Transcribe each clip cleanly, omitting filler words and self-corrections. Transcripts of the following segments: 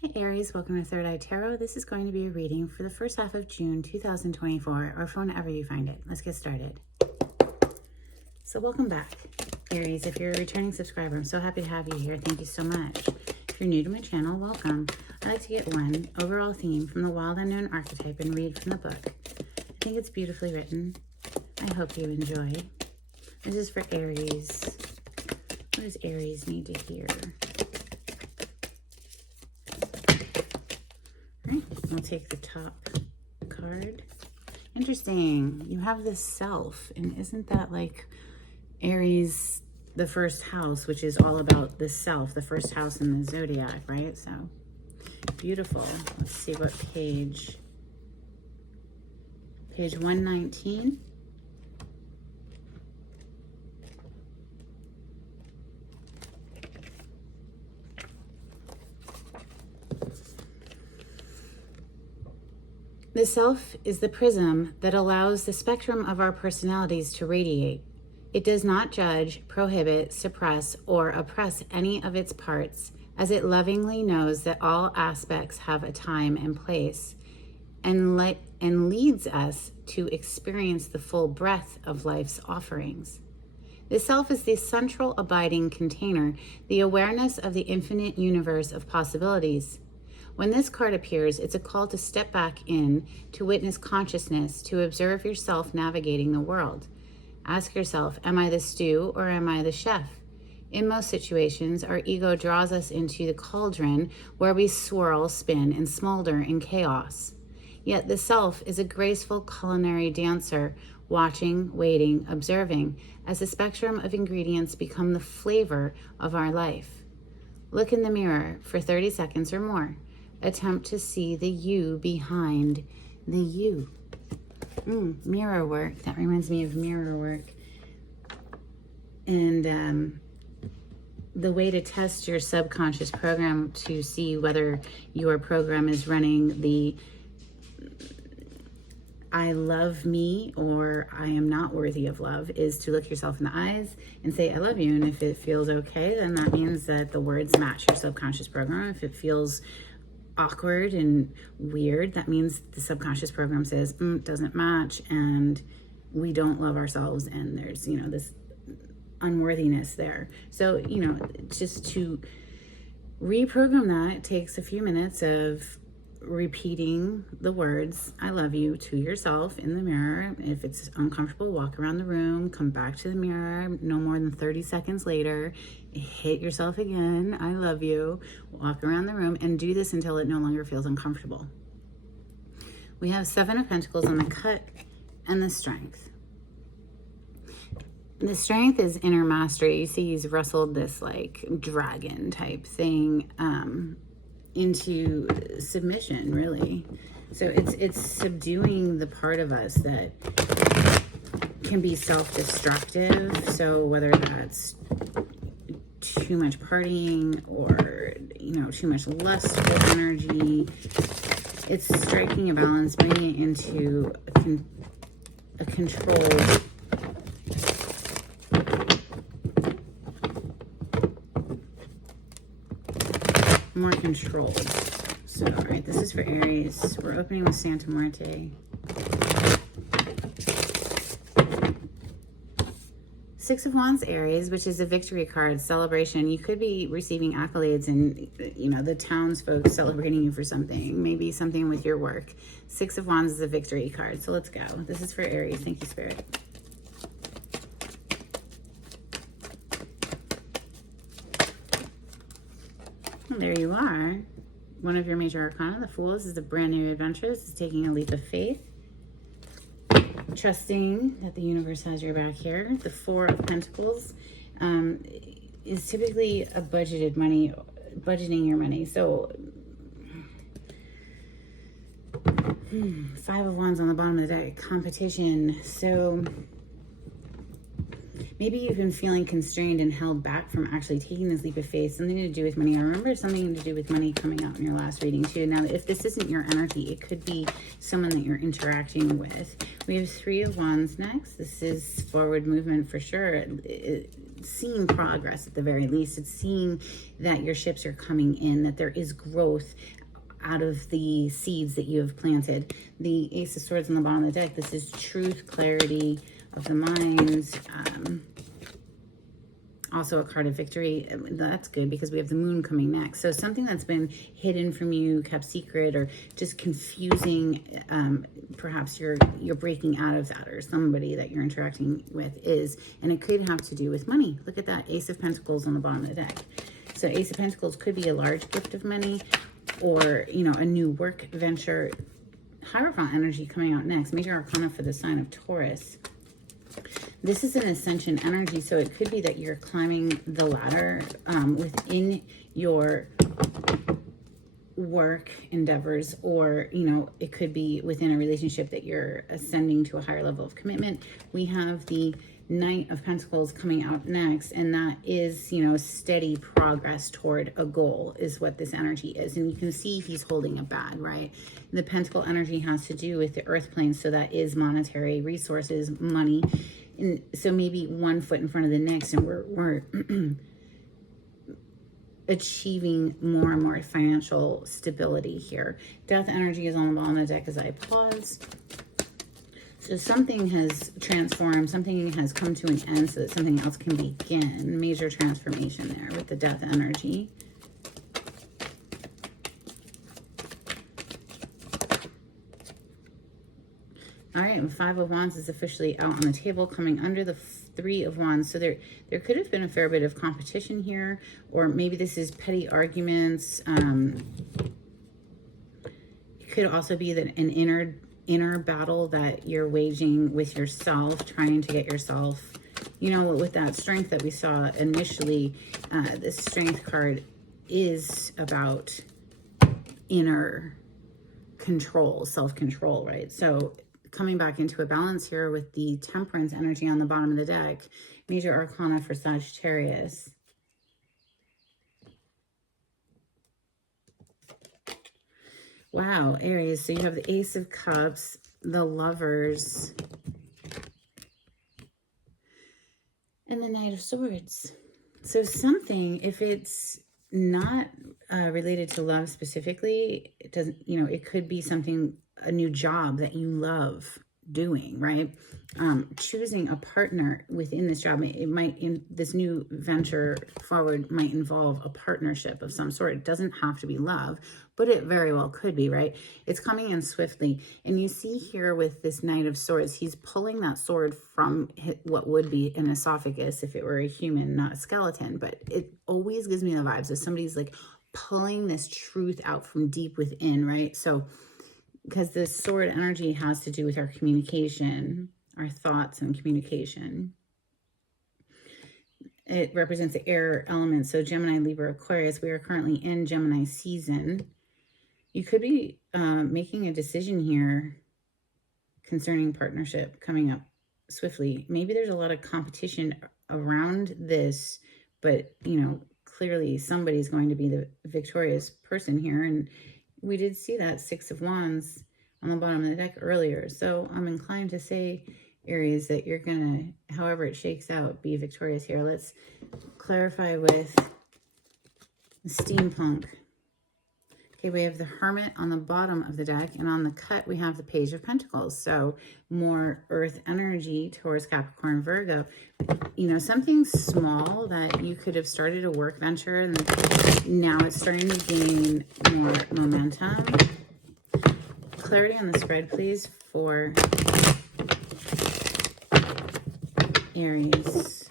Hey Aries, welcome to Third Eye Tarot. This is going to be a reading for the first half of June 2024, or from whenever you find it. Let's get started. So welcome back, Aries. If you're a returning subscriber, I'm so happy to have you here. Thank you so much. If you're new to my channel, welcome. I like to get one overall theme from the Wild Unknown archetype and read from the book. I think it's beautifully written. I hope you enjoy. This is for Aries. What does Aries need to hear? We'll take the top card. Interesting. You have the self, and isn't that like Aries, the first house, which is all about the self, the first house in the zodiac, right? So beautiful. Let's see what page. Page 119. The self is the prism that allows the spectrum of our personalities to radiate. It does not judge, prohibit, suppress, or oppress any of its parts, as it lovingly knows that all aspects have a time and place, and leads us to experience the full breadth of life's offerings. The self is the central abiding container, the awareness of the infinite universe of possibilities. When this card appears, it's a call to step back in, to witness consciousness, to observe yourself navigating the world. Ask yourself, am I the stew or am I the chef? In most situations, our ego draws us into the cauldron where we swirl, spin, and smolder in chaos. Yet the self is a graceful culinary dancer, watching, waiting, observing, as the spectrum of ingredients become the flavor of our life. Look in the mirror for 30 seconds or more. Attempt to see the you behind the you. Mirror work. That reminds me of mirror work. And the way to test your subconscious program to see whether your program is running the I love me or I am not worthy of love is to look yourself in the eyes and say, I love you. And if it feels okay, then that means that the words match your subconscious program. If it feels awkward and weird, that means the subconscious program says doesn't match, and we don't love ourselves, and there's this unworthiness there. So just to reprogram that, it takes a few minutes of repeating the words I love you to yourself in the mirror. If it's uncomfortable, walk around the room, come back to the mirror no more than 30 seconds later, hit yourself again, I love you, walk around the room, and do this until it no longer feels uncomfortable. We have 7 of Pentacles on the cut and the Strength. The Strength is inner mastery. You see he's wrestled this like dragon type thing into submission, really. So it's subduing the part of us that can be self-destructive. So whether that's too much partying or too much lustful energy, it's striking a balance, bringing it into a controlled more controlled. So, all right, this is for Aries. We're opening with Santa Muerte. 6 of Wands, Aries, which is a victory card, celebration. You could be receiving accolades and, the townsfolk celebrating you for something, maybe something with your work. 6 of Wands is a victory card. So let's go. This is for Aries. Thank you, Spirit. There you are. One of your major arcana, the Fool. This is a brand new adventure. This is taking a leap of faith. Trusting that the universe has your back here. The 4 of Pentacles is typically a budgeting your money. So 5 of Wands on the bottom of the deck, competition. So maybe you've been feeling constrained and held back from actually taking this leap of faith, something to do with money. I remember something to do with money coming out in your last reading too. Now, if this isn't your energy, it could be someone that you're interacting with. We have 3 of Wands next. This is forward movement for sure. Seeing progress at the very least. It's seeing that your ships are coming in, that there is growth out of the seeds that you have planted. The Ace of Swords on the bottom of the deck. This is truth, clarity of the mind. Also a card of victory. That's good because we have the moon coming next. So something that's been hidden from you, kept secret, or just confusing, perhaps you're breaking out of that, or somebody that you're interacting with is, and it could have to do with money. Look at that, Ace of Pentacles on the bottom of the deck. So Ace of Pentacles could be a large gift of money, or, you know, a new work venture. Hierophant energy coming out next. Major Arcana for the sign of Taurus. This is an ascension energy, so it could be that you're climbing the ladder within your work endeavors, or, you know, it could be within a relationship that you're ascending to a higher level of commitment. We have the Knight of Pentacles coming out next, and that is, you know, steady progress toward a goal is what this energy is. And you can see he's holding a bag, right? The Pentacle energy has to do with the earth plane, so that is monetary resources, money. And so maybe one foot in front of the next, and we're achieving more and more financial stability here. Death energy is on the bottom of the deck as I pause. So something has transformed, something has come to an end so that something else can begin. Major transformation there with the death energy. All right, and 5 of Wands is officially out on the table, coming under the 3 of Wands. So there could have been a fair bit of competition here, or maybe this is petty arguments. It could also be that an inner battle that you're waging with yourself, trying to get yourself, you know, with that strength that we saw initially. The strength card is about inner control, self-control, right? So coming back into a balance here with the Temperance energy on the bottom of the deck. Major Arcana for Sagittarius. Wow, Aries, so you have the Ace of Cups, the Lovers, and the Knight of Swords. So something, if it's not related to love specifically, it doesn't, you know, it could be something, a new job that you love doing, right? Choosing a partner within this job, it might, in this new venture forward, might involve a partnership of some sort. It doesn't have to be love, but it very well could be, right? It's coming in swiftly. And you see here with this Knight of Swords, he's pulling that sword from what would be an esophagus if it were a human, not a skeleton. But it always gives me the vibes of somebody's like pulling this truth out from deep within, right? So because this sword energy has to do with our communication, our thoughts and communication. It represents the air element. So Gemini, Libra, Aquarius, we are currently in Gemini season. You could be making a decision here concerning partnership coming up swiftly. Maybe there's a lot of competition around this, but, you know, clearly somebody's going to be the victorious person here. And we did see that 6 of Wands on the bottom of the deck earlier. So I'm inclined to say, Aries, that you're going to, however it shakes out, be victorious here. Let's clarify with Steampunk. Okay, we have the Hermit on the bottom of the deck, and on the cut, we have the Page of Pentacles. So more earth energy towards Capricorn, Virgo. You know, something small that you could have started a work venture, and now it's starting to gain more momentum. Clarity on the spread, please, for Aries.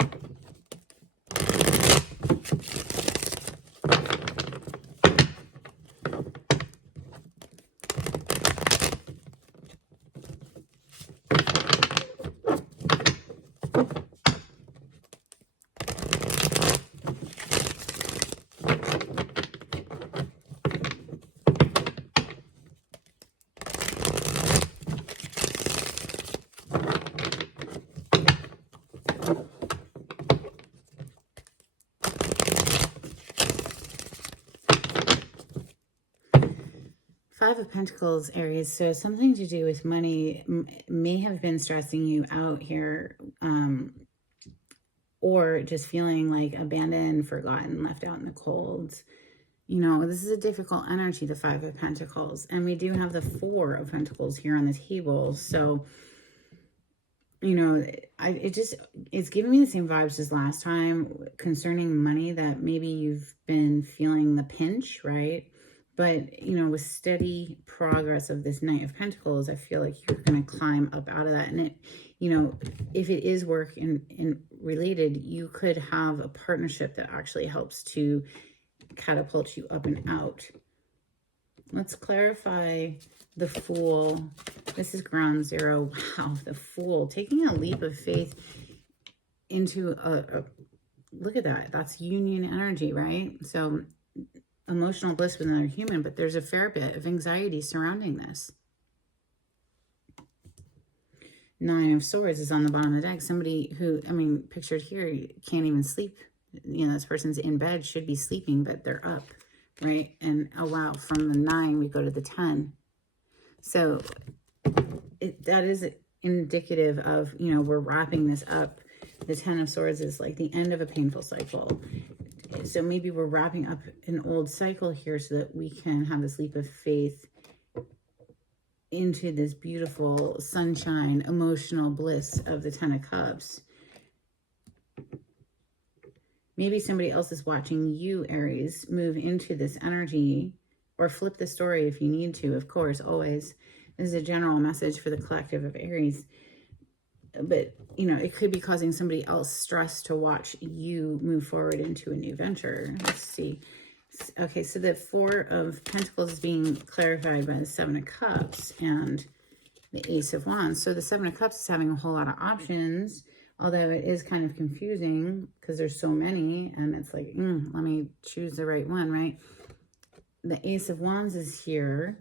Five of Pentacles, Aries. So something to do with money may have been stressing you out here, or just feeling like abandoned, forgotten, left out in the cold. You know, this is a difficult energy, the Five of Pentacles. And we do have the Four of Pentacles here on the table. So, you know, it's giving me the same vibes as last time concerning money, that maybe you've been feeling the pinch, right? But, you know, with steady progress of this Knight of Pentacles, I feel like you're going to climb up out of that. And it, you know, if it is work in related, you could have a partnership that actually helps to catapult you up and out. Let's clarify the Fool. This is ground zero. Wow, the Fool. Taking a leap of faith into look at that. That's union energy, right? So emotional bliss with another human, but there's a fair bit of anxiety surrounding this. Nine of Swords is on the bottom of the deck. Somebody who, I mean, pictured here, can't even sleep. You know, this person's in bed, should be sleeping, but they're up, right? And oh wow, from the 9 we go to the 10. So that is indicative of, you know, we're wrapping this up. The 10 of Swords is like the end of a painful cycle. So maybe we're wrapping up an old cycle here so that we can have this leap of faith into this beautiful sunshine, emotional bliss of the 10 of Cups. Maybe somebody else is watching you, Aries, move into this energy, or flip the story if you need to, of course, always. This is a general message for the collective of Aries. But, you know, it could be causing somebody else stress to watch you move forward into a new venture. Let's see. Okay, so the Four of Pentacles is being clarified by the Seven of Cups and the Ace of Wands. So the Seven of Cups is having a whole lot of options, although it is kind of confusing because there's so many, and it's like, let me choose the right one, right? The Ace of Wands is here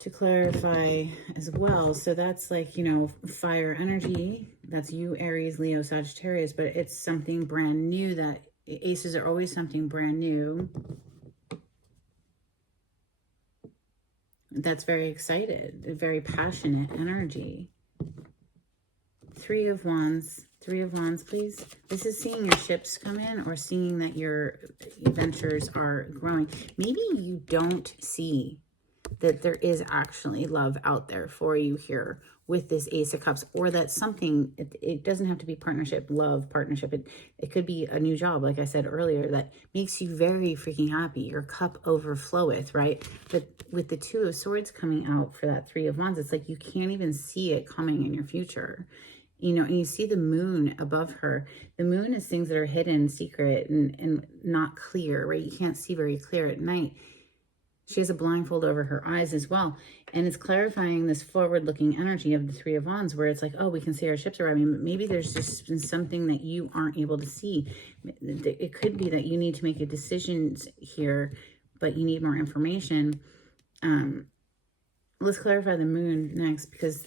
to clarify as well. So that's like, you know, fire energy. That's you, Aries, Leo, Sagittarius, but it's something brand new. That aces are always something brand new. That's very excited, very passionate energy. Three of Wands, please. This is seeing your ships come in, or seeing that your ventures are growing. Maybe you don't see that there is actually love out there for you here with this Ace of Cups, or that something, it doesn't have to be partnership, love, partnership. It could be a new job, like I said earlier, that makes you very freaking happy. Your cup overfloweth, right? But with the Two of Swords coming out for that Three of Wands, it's like you can't even see it coming in your future. You know, and you see the moon above her. The moon is things that are hidden, secret, and not clear, right? You can't see very clear at night. She has a blindfold over her eyes as well. And it's clarifying this forward-looking energy of the Three of Wands, where it's like, oh, we can see our ships arriving, but maybe there's just been something that you aren't able to see. It could be that you need to make a decision here, but you need more information. Let's clarify the moon next, because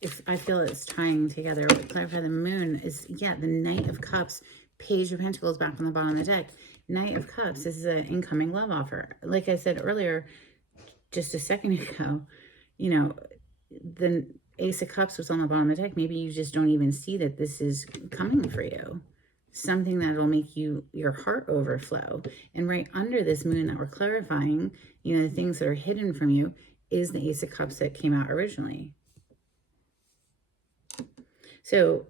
if I feel it's tying together. Clarify the moon is, yeah, the Knight of Cups, Page of Pentacles back on the bottom of the deck. Knight of Cups, this is an incoming love offer. Like I said earlier, just a second ago, you know, the Ace of Cups was on the bottom of the deck. Maybe you just don't even see that this is coming for you. Something that'll make your heart overflow. And right under this moon that we're clarifying, you know, the things that are hidden from you is the Ace of Cups that came out originally. So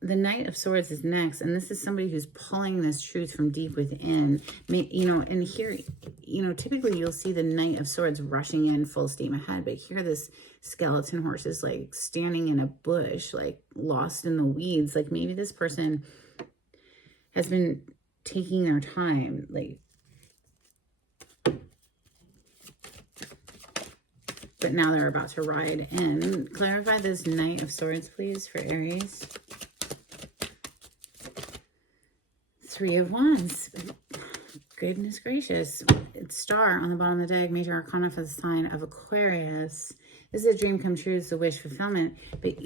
the Knight of Swords is next, and this is somebody who's pulling this truth from deep within. You know, and here, you know, typically you'll see the Knight of Swords rushing in full steam ahead, but here this skeleton horse is like standing in a bush, like lost in the weeds. Like maybe this person has been taking their time, like, but now they're about to ride in. Clarify this Knight of Swords, please, for Aries. Three of Wands. Goodness gracious. It's Star on the bottom of the deck. Major Arcana for the sign of Aquarius. This is a dream come true. It's a wish fulfillment. But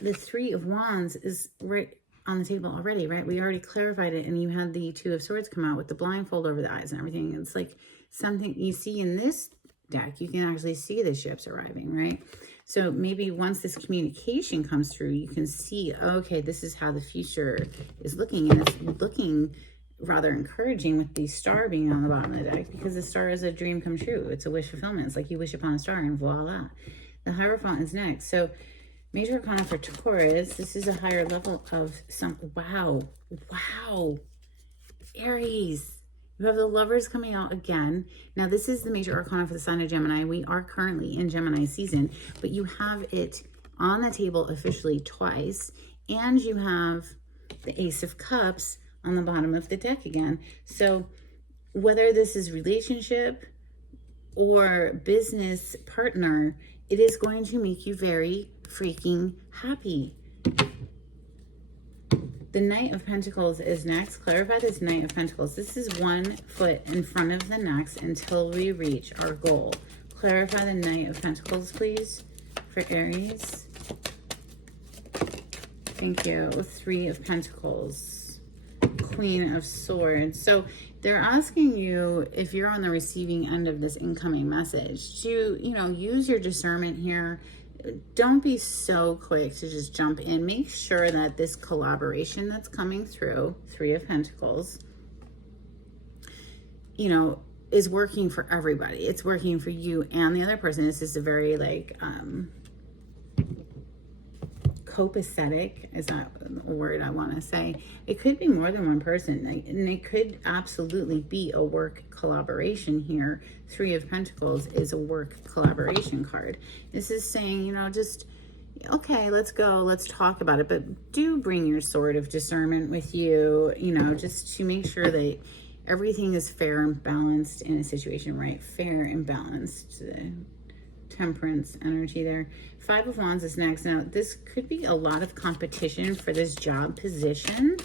the Three of Wands is right on the table already, right? We already clarified it, and you had the Two of Swords come out with the blindfold over the eyes and everything. It's like something you see in this deck, you can actually see the ships arriving, right? So maybe once this communication comes through, you can see, okay, this is how the future is looking, and it's looking rather encouraging with the star being on the bottom of the deck, because the star is a dream come true. It's a wish fulfillment. It's like you wish upon a star and voila. The Hierophant is next. So Major Arcana for Taurus, this is a higher level of some, wow, Aries. You have the Lovers coming out again. Now, this is the Major Arcana for the sign of Gemini. We are currently in Gemini season, but you have it on the table officially twice, and you have the Ace of Cups on the bottom of the deck again. So whether this is relationship or business partner, it is going to make you very freaking happy. The Knight of Pentacles is next. Clarify this Knight of Pentacles. This is one foot in front of the next until we reach our goal. Clarify the Knight of Pentacles, please, for Aries. Thank you. Three of Pentacles. Queen of Swords. So they're asking you, if you're on the receiving end of this incoming message, to, use your discernment here. Don't be so quick to just jump in. Make sure that this collaboration that's coming through, Three of Pentacles, is working for everybody. It's working for you and the other person. This is a very copacetic, is that a word I want to say? It could be more than one person, and it could absolutely be a work collaboration here. Three of Pentacles is a work collaboration card. This is saying, just, okay, let's go, let's talk about it, but do bring your sword of discernment with you, just to make sure that everything is fair and balanced in a situation, right? Fair and balanced. Temperance energy there. Five of Wands is next. Now, this could be a lot of competition for this job position,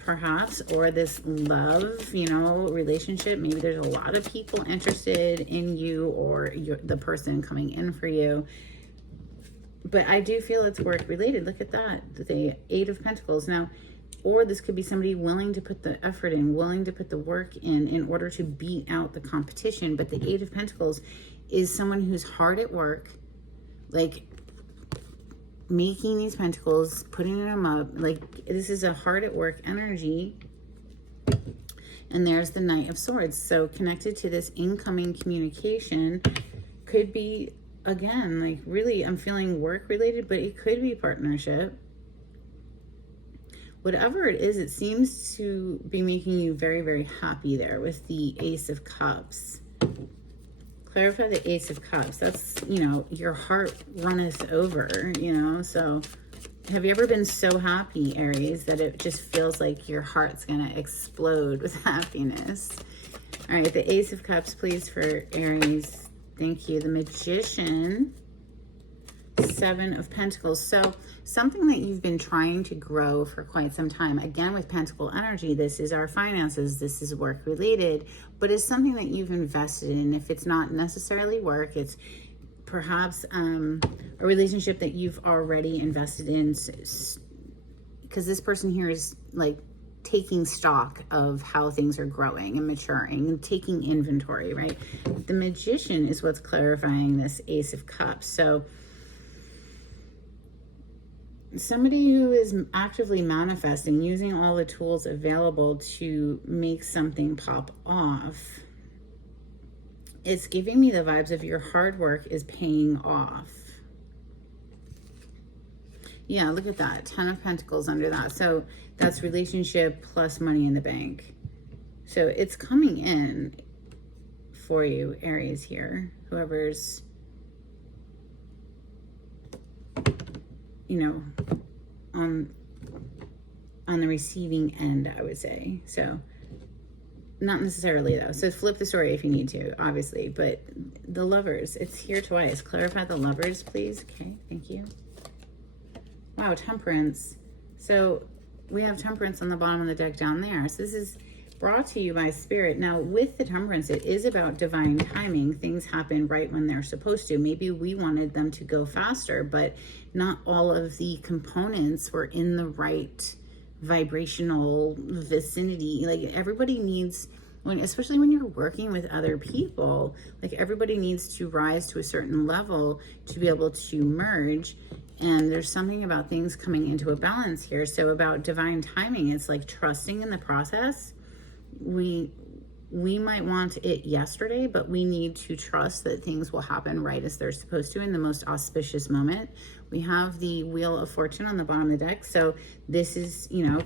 perhaps, or this love, relationship. Maybe there's a lot of people interested in you or the person coming in for you. But I do feel it's work related. Look at that. The Eight of Pentacles. Now, or this could be somebody willing to put the effort in, willing to put the work in order to beat out the competition. But the Eight of Pentacles is someone who's hard at work, like making these pentacles, putting them up. Like, this is a hard at work energy. And there's the Knight of Swords. So connected to this incoming communication could be, again, like really, I'm feeling work related, but it could be partnership. Whatever it is, it seems to be making you very, very happy there with the Ace of Cups. Clarify the Ace of Cups. That's, your heart runneth over, so have you ever been so happy, Aries, that it just feels like your heart's going to explode with happiness? All right, the Ace of Cups, please, for Aries. Thank you. The Magician. Seven of Pentacles. So something that you've been trying to grow for quite some time. Again, with Pentacle energy, this is our finances. This is work related, but it's something that you've invested in. If it's not necessarily work, it's perhaps a relationship that you've already invested in, because this person here is like taking stock of how things are growing and maturing and taking inventory, right? The Magician is what's clarifying this Ace of Cups. So somebody who is actively manifesting, using all the tools available to make something pop off. It's giving me the vibes of your hard work is paying off. Yeah, look at that. 10 of Pentacles under that. So that's relationship plus money in the bank. So it's coming in for you, Aries here. Whoever's, on the receiving end, I would say. So not necessarily though. So flip the story if you need to, obviously, but the Lovers, it's here twice. Clarify the Lovers, please. Okay, thank you. Wow, Temperance. So we have Temperance on the bottom of the deck down there. So this is brought to you by Spirit. Now, with the Temperance, it is about divine timing. Things happen right when they're supposed to. Maybe we wanted them to go faster, but not all of the components were in the right vibrational vicinity. Like, everybody needs, especially when you're working with other people, like, everybody needs to rise to a certain level to be able to merge. And there's something about things coming into a balance here. So about divine timing, it's like trusting in the process. We might want it yesterday, but we need to trust that things will happen right as they're supposed to in the most auspicious moment. We have the Wheel of Fortune on the bottom of the deck. So this is, you know,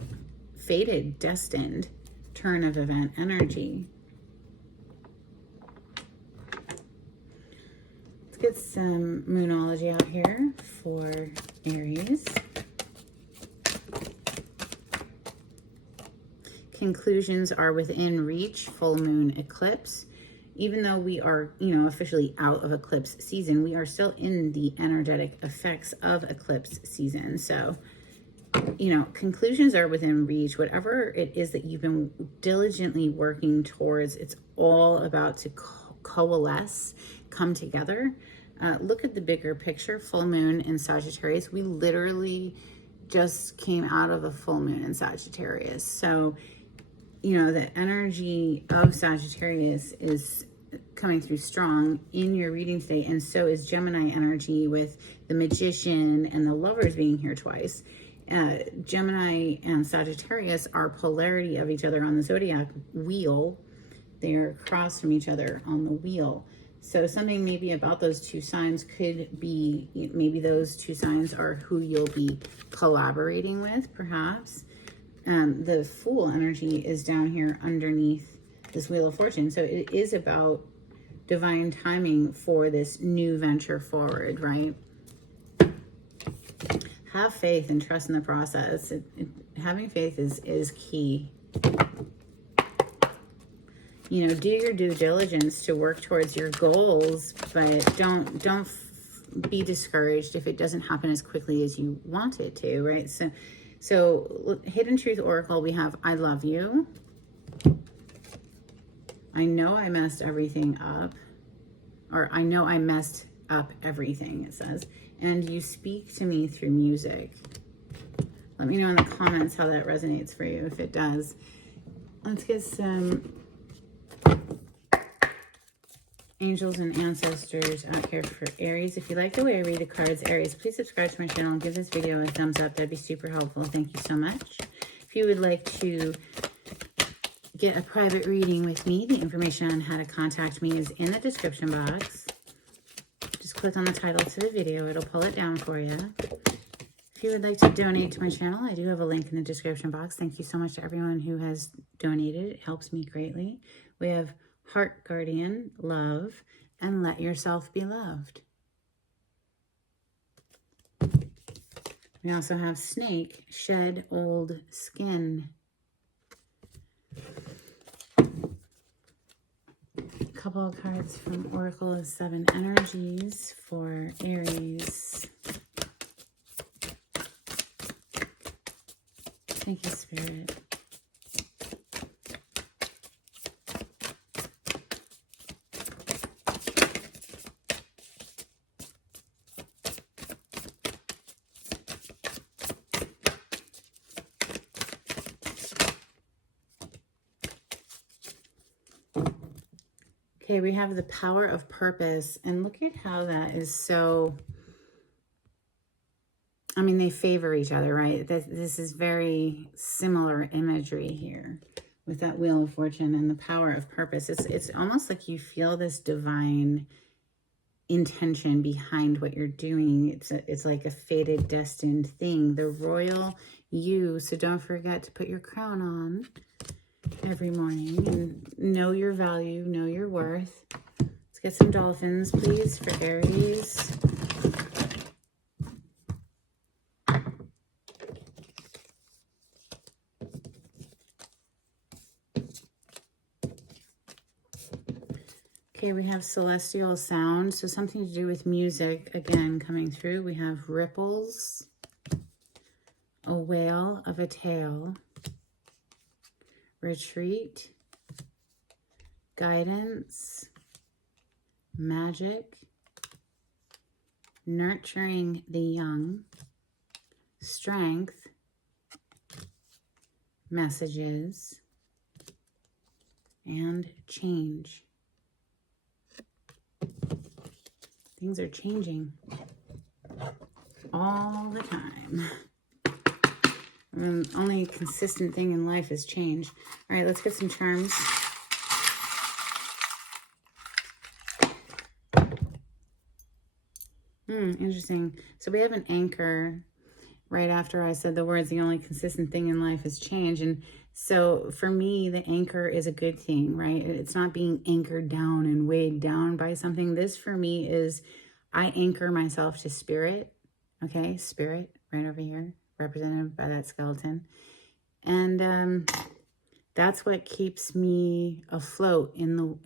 fated, destined turn of event energy. Let's get some Moonology out here for Aries. Conclusions are within reach, full moon eclipse. Even though we are, you know, officially out of eclipse season, we are still in the energetic effects of eclipse season. So, you know, conclusions are within reach. Whatever it is that you've been diligently working towards, it's all about to coalesce, come together. Look at the bigger picture. Full moon in Sagittarius. We literally just came out of a full moon in Sagittarius. So, you know, the energy of Sagittarius is coming through strong in your reading today. And so is Gemini energy with the Magician and the Lovers being here twice. Gemini and Sagittarius are polarity of each other on the zodiac wheel. They are across from each other on the wheel. So something maybe about those two signs could be, maybe those two signs are who you'll be collaborating with, perhaps. The Fool energy is down here underneath this Wheel of Fortune. So it is about divine timing for this new venture forward, right? Have faith and trust in the process. Having faith is key. You know, do your due diligence to work towards your goals, but don't be discouraged if it doesn't happen as quickly as you want it to, right? So Hidden Truth Oracle, we have I love you. I know I messed everything up. Or I know I messed up everything, it says. And you speak to me through music. Let me know in the comments how that resonates for you, if it does. Let's get some angels and ancestors out here for Aries. If you like the way I read the cards, Aries, please subscribe to my channel and give this video a thumbs up. That'd be super helpful. Thank you so much. If you would like to get a private reading with me, the information on how to contact me is in the description box. Just click on the title to the video. It'll pull it down for you. If you would like to donate to my channel, I do have a link in the description box. Thank you so much to everyone who has donated. It helps me greatly. We have Heart Guardian, Love, and Let Yourself Be Loved. We also have Snake, Shed Old Skin. A couple of cards from Oracle of Seven Energies for Aries. Thank you, Spirit. Okay, we have the Power of Purpose, and look at how that is so, I mean, they favor each other, right? This is very similar imagery here with that Wheel of Fortune and the Power of Purpose. It's almost like you feel this divine intention behind what you're doing. It's like a fated, destined thing. The royal you, so don't forget to put your crown on every morning and know your value, know your worth. Let's get some dolphins, please, for Aries. Okay, we have celestial sound, so something to do with music, again, coming through. We have ripples, a whale of a tail, retreat, guidance, magic, nurturing the young, strength, messages, and change. Things are changing all the time. The only consistent thing in life is change. All right, let's get some charms. Interesting. So we have an anchor right after I said the words, the only consistent thing in life is change. And so for me, the anchor is a good thing, right? It's not being anchored down and weighed down by something. This for me is, I anchor myself to spirit. Okay, spirit right over here, represented by that skeleton. And that's what keeps me afloat in the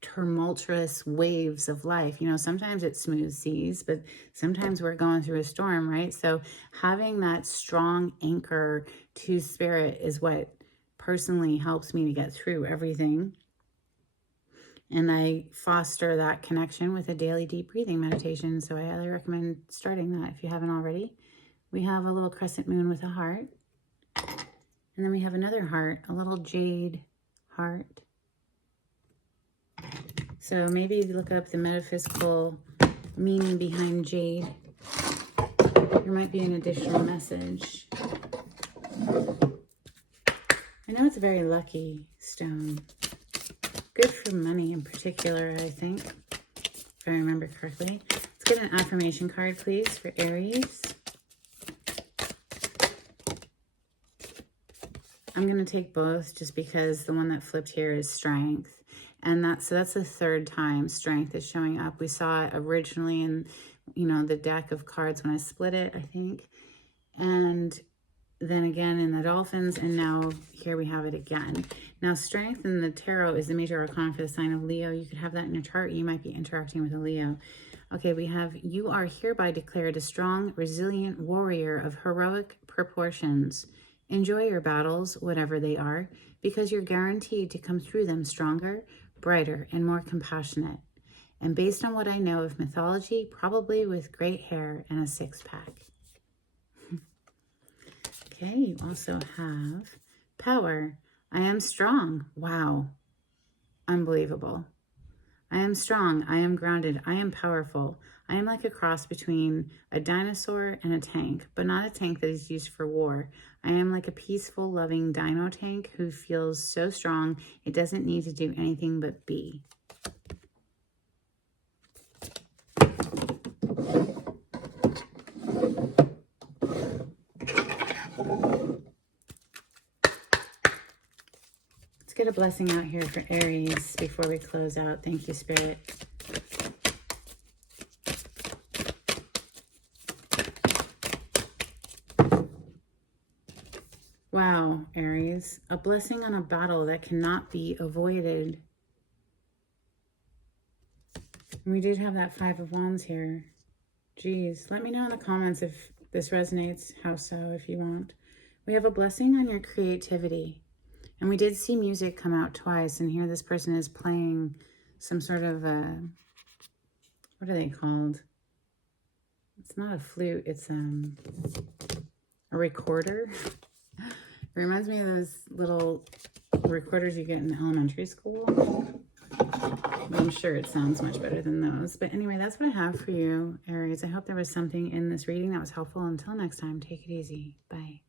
tumultuous waves of life. You know, sometimes it's smooth seas, but sometimes we're going through a storm, right? So having that strong anchor to spirit is what personally helps me to get through everything. And I foster that connection with a daily deep breathing meditation. So I highly recommend starting that if you haven't already. We have a little crescent moon with a heart. And then we have another heart, a little jade heart. So maybe if you look up the metaphysical meaning behind jade, there might be an additional message. I know it's a very lucky stone. Good for money in particular, I think, if I remember correctly. Let's get an affirmation card, please, for Aries. I'm going to take both just because the one that flipped here is strength. And that's the third time strength is showing up. We saw it originally in, you know, the deck of cards when I split it, I think. And then again in the dolphins, and now here we have it again. Now, strength in the tarot is the major arcana for the sign of Leo. You could have that in your chart. You might be interacting with a Leo. Okay, we have, you are hereby declared a strong, resilient warrior of heroic proportions. Enjoy your battles, whatever they are, because you're guaranteed to come through them stronger, brighter, and more compassionate. And based on what I know of mythology, probably with great hair and a six-pack. Okay, you also have power. I am strong. Wow. Unbelievable. I am strong. I am grounded. I am powerful. I am like a cross between a dinosaur and a tank, but not a tank that is used for war. I am like a peaceful, loving dino tank who feels so strong it doesn't need to do anything but be. Let's get a blessing out here for Aries before we close out. Thank you, Spirit. Wow, Aries, a blessing on a battle that cannot be avoided. And we did have that Five of Wands here. Geez, let me know in the comments if this resonates, how so, if you want. We have a blessing on your creativity. And we did see music come out twice, and here this person is playing some sort of, what are they called? It's not a flute, it's a recorder. It reminds me of those little recorders you get in elementary school. But I'm sure it sounds much better than those. But anyway, that's what I have for you, Aries. I hope there was something in this reading that was helpful. Until next time, take it easy. Bye.